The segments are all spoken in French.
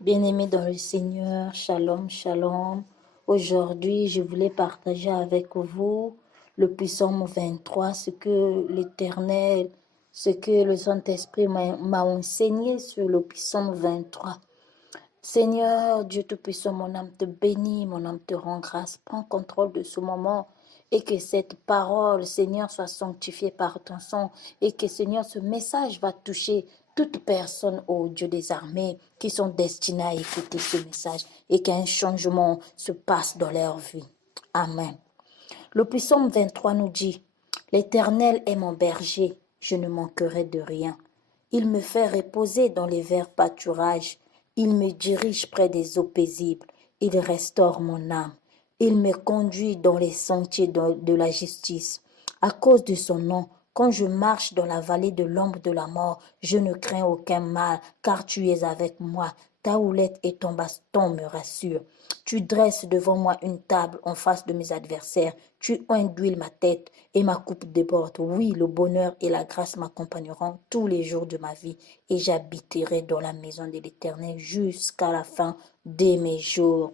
Bien-aimés dans le Seigneur, shalom, shalom. Aujourd'hui, je voulais partager avec vous le psaume 23, ce que le Saint-Esprit m'a enseigné sur le psaume 23. Seigneur, Dieu Tout-Puissant, mon âme te bénit, mon âme te rend grâce. Prends contrôle de ce moment et que cette parole, Seigneur, soit sanctifiée par ton sang et que, Seigneur, ce message va toucher toute personne, ô Dieu des armées, qui sont destinées à écouter ce message et qu'un changement se passe dans leur vie. Amen. Le psaume 23 nous dit, « L'Éternel est mon berger, je ne manquerai de rien. Il me fait reposer dans les verts pâturages. Il me dirige près des eaux paisibles. Il restaure mon âme. Il me conduit dans les sentiers de la justice. À cause de son nom, quand je marche dans la vallée de l'ombre de la mort, je ne crains aucun mal, car tu es avec moi. Ta houlette et ton baston me rassurent. Tu dresses devant moi une table en face de mes adversaires. Tu induis ma tête et ma coupe déborde. Oui, le bonheur et la grâce m'accompagneront tous les jours de ma vie et j'habiterai dans la maison de l'Éternel jusqu'à la fin de mes jours.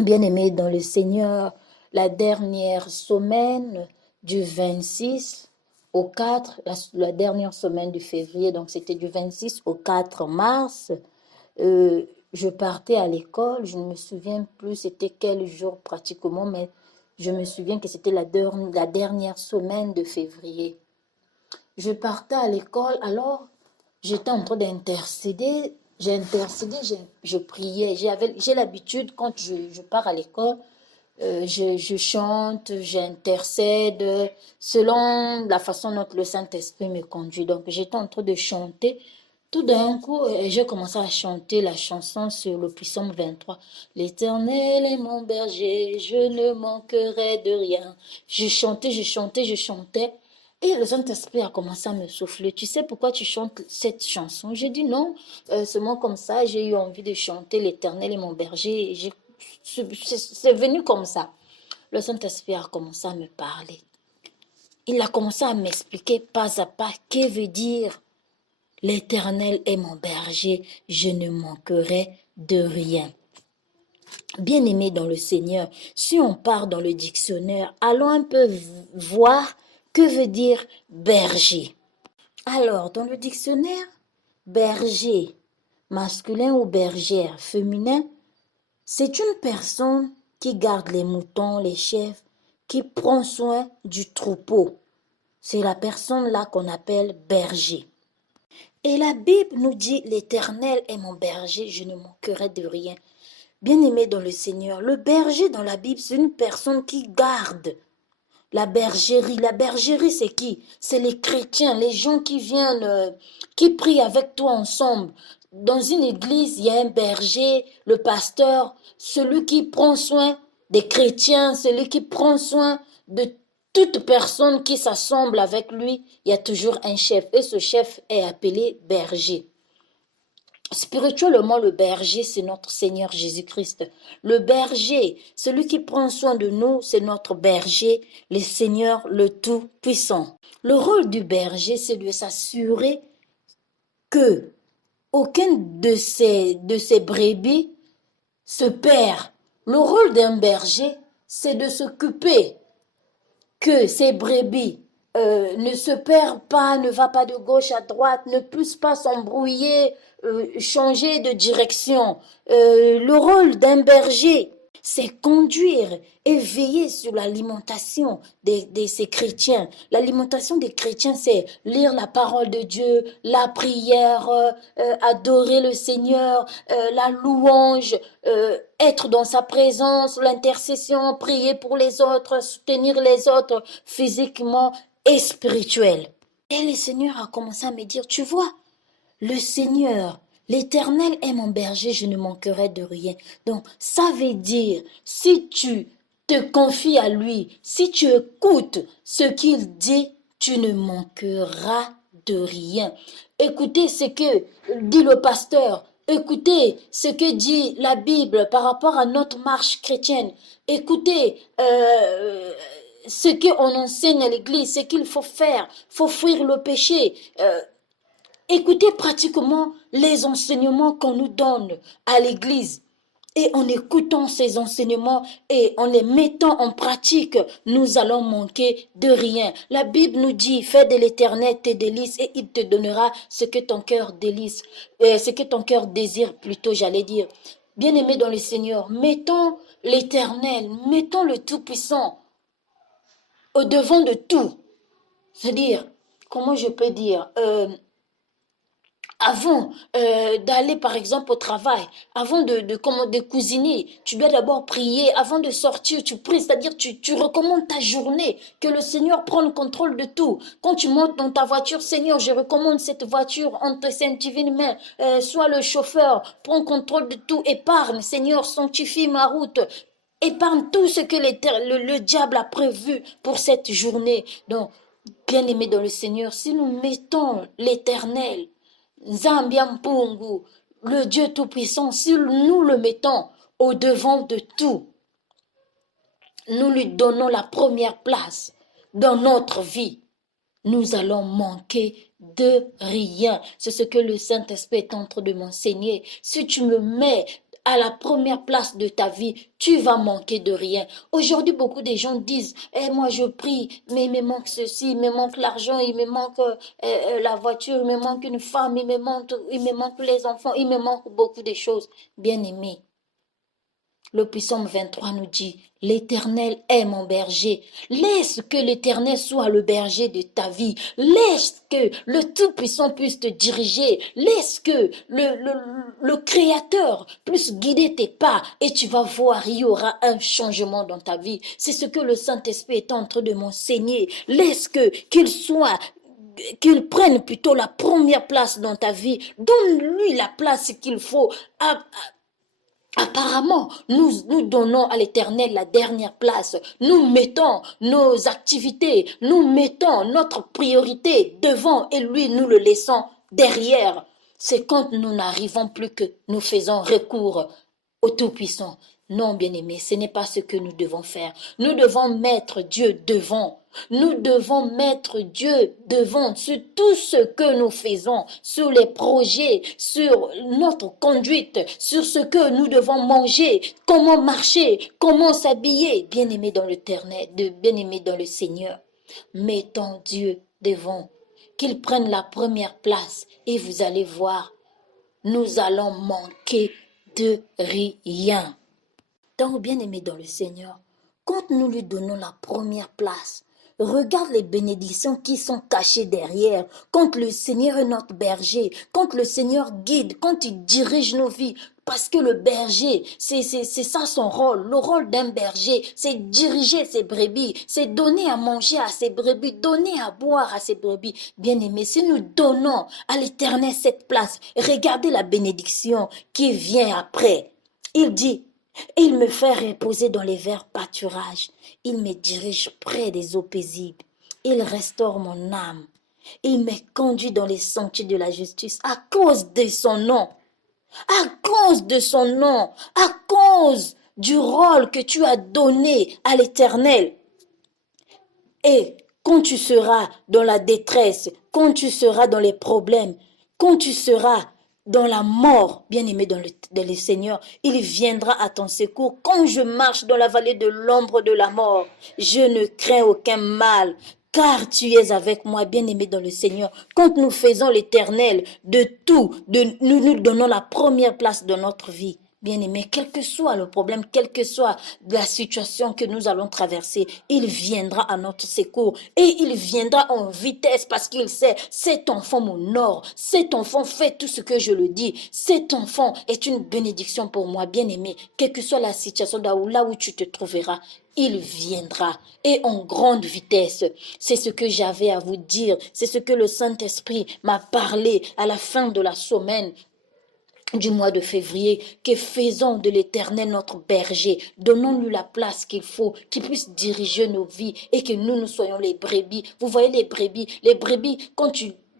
Bien-aimés dans le Seigneur, la dernière semaine du 26 au 4, la dernière semaine du février, donc c'était du 26 au 4 mars, je partais à l'école, je ne me souviens plus c'était quel jour pratiquement, mais je me souviens que c'était la dernière semaine de février. Je partais à l'école, alors j'étais en train d'intercéder, je priais, j'ai l'habitude quand je pars à l'école, je chante, j'intercède selon la façon dont le Saint-Esprit me conduit. Donc j'étais en train de chanter. Tout d'un coup, j'ai commencé à chanter la chanson sur le psaume 23. L'Éternel est mon berger, je ne manquerai de rien. Je chantais, je chantais, je chantais. Et le Saint-Esprit a commencé à me souffler. Tu sais pourquoi tu chantes cette chanson? J'ai dit non, seulement comme ça, j'ai eu envie de chanter l'Éternel est mon berger. C'est venu comme ça. Le Saint-Esprit a commencé à me parler. Il a commencé à m'expliquer pas à pas que veut dire l'Éternel est mon berger, je ne manquerai de rien. Bien-aimé dans le Seigneur, si on part dans le dictionnaire, allons un peu voir que veut dire berger. Alors, dans le dictionnaire, berger, masculin ou bergère, féminin, c'est une personne qui garde les moutons, les chèvres, qui prend soin du troupeau. C'est la personne-là qu'on appelle berger. Et la Bible nous dit, l'Éternel est mon berger, je ne manquerai de rien. Bien-aimé dans le Seigneur, le berger dans la Bible, c'est une personne qui garde la bergerie. La bergerie, c'est qui? C'est les chrétiens, les gens qui viennent, qui prient avec toi ensemble. Dans une église, il y a un berger, le pasteur, celui qui prend soin des chrétiens, celui qui prend soin de toute personne qui s'assemble avec lui. Il y a toujours un chef et ce chef est appelé berger. Spirituellement, le berger, c'est notre Seigneur Jésus-Christ. Le berger, celui qui prend soin de nous, c'est notre berger, le Seigneur le Tout-Puissant. Le rôle du berger, c'est de s'assurer que aucune de ces brebis se perd. Le rôle d'un berger, c'est de s'occuper que ces brebis ne se perdent pas, ne va pas de gauche à droite, ne puissent pas s'embrouiller, changer de direction. Le rôle d'un berger, c'est conduire et veiller sur l'alimentation de ces chrétiens. L'alimentation des chrétiens, c'est lire la parole de Dieu, la prière, adorer le Seigneur, la louange, être dans sa présence, l'intercession, prier pour les autres, soutenir les autres physiquement et spirituellement. Et le Seigneur a commencé à me dire, tu vois, le Seigneur, l'Éternel est mon berger, je ne manquerai de rien. Donc, ça veut dire, si tu te confies à lui, si tu écoutes ce qu'il dit, tu ne manqueras de rien. Écoutez ce que dit le pasteur. Écoutez ce que dit la Bible par rapport à notre marche chrétienne. Écoutez ce qu'on enseigne à l'église, ce qu'il faut faire. Il faut fuir le péché. Écoutez pratiquement les enseignements qu'on nous donne à l'église. Et en écoutant ces enseignements et en les mettant en pratique, nous allons manquer de rien. La Bible nous dit, fais de l'Éternel tes délices et il te donnera ce que ton cœur délice, ce que ton cœur désire plutôt, j'allais dire. Bien-aimés dans le Seigneur, mettons l'Éternel, mettons le Tout-Puissant au devant de tout. C'est-à-dire, comment je peux dire, avant d'aller par exemple au travail, avant de cuisiner, tu dois d'abord prier. Avant de sortir, tu pries, c'est-à-dire tu recommandes ta journée, que le Seigneur prenne le contrôle de tout. Quand tu montes dans ta voiture, Seigneur, je recommande cette voiture entre tes saintes divines mains. Sois le chauffeur, prends contrôle de tout, épargne, Seigneur, sanctifie ma route. Épargne tout ce que le diable a prévu pour cette journée. Donc, bien-aimés dans le Seigneur, si nous mettons l'Éternel, Zambiampungu, le Dieu Tout-Puissant, si nous le mettons au devant de tout, nous lui donnons la première place dans notre vie, nous allons manquer de rien. C'est ce que le Saint-Esprit est en train de m'enseigner. Si tu me mets à la première place de ta vie, tu vas manquer de rien. Aujourd'hui, beaucoup de gens disent, moi je prie, mais il me manque ceci, il me manque l'argent, il me manque la voiture, il me manque une femme, il me manque les enfants, il me manque beaucoup de choses. Bien-aimés, le psaume 23 nous dit, l'Éternel est mon berger. Laisse que l'Éternel soit le berger de ta vie. Laisse que le Tout-Puissant puisse te diriger. Laisse que le Créateur puisse guider tes pas et tu vas voir, il y aura un changement dans ta vie. C'est ce que le Saint-Esprit est en train de m'enseigner. Laisse qu'il prenne plutôt la première place dans ta vie. Donne-lui la place qu'il faut. Apparemment, nous donnons à l'Éternel la dernière place. Nous mettons nos activités, nous mettons notre priorité devant et lui, nous le laissons derrière. C'est quand nous n'arrivons plus que nous faisons recours au Tout-Puissant. Non, bien-aimés, ce n'est pas ce que nous devons faire. Nous devons mettre Dieu devant. Nous devons mettre Dieu devant sur tout ce que nous faisons, sur les projets, sur notre conduite, sur ce que nous devons manger, comment marcher, comment s'habiller. Bien-aimés dans l'Éternel, bien-aimés dans le Seigneur, mettons Dieu devant, qu'il prenne la première place et vous allez voir, nous allons manquer de rien. Donc, bien-aimés dans le Seigneur, quand nous lui donnons la première place, regarde les bénédictions qui sont cachées derrière. Quand le Seigneur est notre berger, quand le Seigneur guide, quand il dirige nos vies. Parce que le berger, c'est ça son rôle. Le rôle d'un berger, c'est diriger ses brebis, c'est donner à manger à ses brebis, donner à boire à ses brebis. Bien-aimés, si nous donnons à l'Éternel cette place, regardez la bénédiction qui vient après. Il dit, il me fait reposer dans les verts pâturages. Il me dirige près des eaux paisibles. Il restaure mon âme. Il me conduit dans les sentiers de la justice à cause de son nom. À cause de son nom. À cause du rôle que tu as donné à l'Éternel. Et quand tu seras dans la détresse, quand tu seras dans les problèmes, quand tu seras dans la mort, bien-aimé dans le Seigneur, il viendra à ton secours. Quand je marche dans la vallée de l'ombre de la mort, je ne crains aucun mal, car tu es avec moi, bien-aimé dans le Seigneur. Quand nous faisons l'Éternel de tout, nous nous donnons la première place dans notre vie. Bien-aimé, quel que soit le problème, quelle que soit la situation que nous allons traverser, il viendra à notre secours et il viendra en vitesse parce qu'il sait, cet enfant m'honore, cet enfant fait tout ce que je le dis, cet enfant est une bénédiction pour moi, bien-aimé, quelle que soit la situation là où tu te trouveras, il viendra et en grande vitesse. C'est ce que j'avais à vous dire, c'est ce que le Saint-Esprit m'a parlé à la fin de la semaine du mois de février, que faisons de l'Éternel notre berger, donnons-lui la place qu'il faut, qu'il puisse diriger nos vies et que nous soyons les brebis. Vous voyez les brebis, quand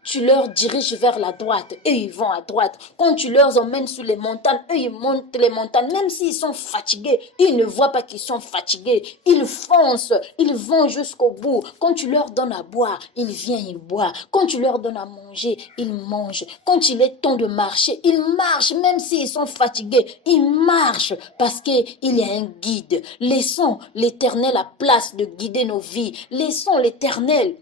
tu leur diriges vers la droite, eux ils vont à droite. Quand tu leur emmènes sur les montagnes, eux ils montent les montagnes. Même s'ils sont fatigués, ils ne voient pas qu'ils sont fatigués. Ils foncent, ils vont jusqu'au bout. Quand tu leur donnes à boire, ils viennent, ils boivent. Quand tu leur donnes à manger, ils mangent. Quand il est temps de marcher, ils marchent. Même s'ils sont fatigués, ils marchent parce qu'il y a un guide. Laissons l'Éternel à place de guider nos vies. Laissons l'Éternel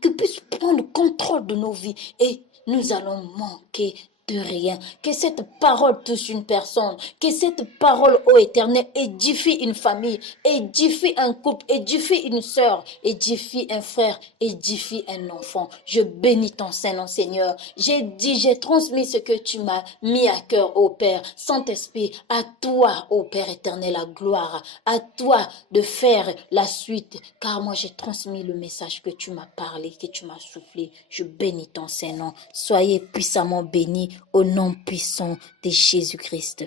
que puisse prendre contrôle de nos vies et nous allons manquer de rien. Que cette parole touche une personne, que cette parole, ô Éternel, édifie une famille, édifie un couple, édifie une sœur, édifie un frère, édifie un enfant. Je bénis ton Saint-Nom, Seigneur. J'ai transmis ce que tu m'as mis à cœur, ô Père. Saint-Esprit, à toi, ô Père éternel, la gloire, à toi de faire la suite, car moi j'ai transmis le message que tu m'as parlé, que tu m'as soufflé. Je bénis ton Saint-Nom. Soyez puissamment bénis au nom puissant de Jésus-Christ.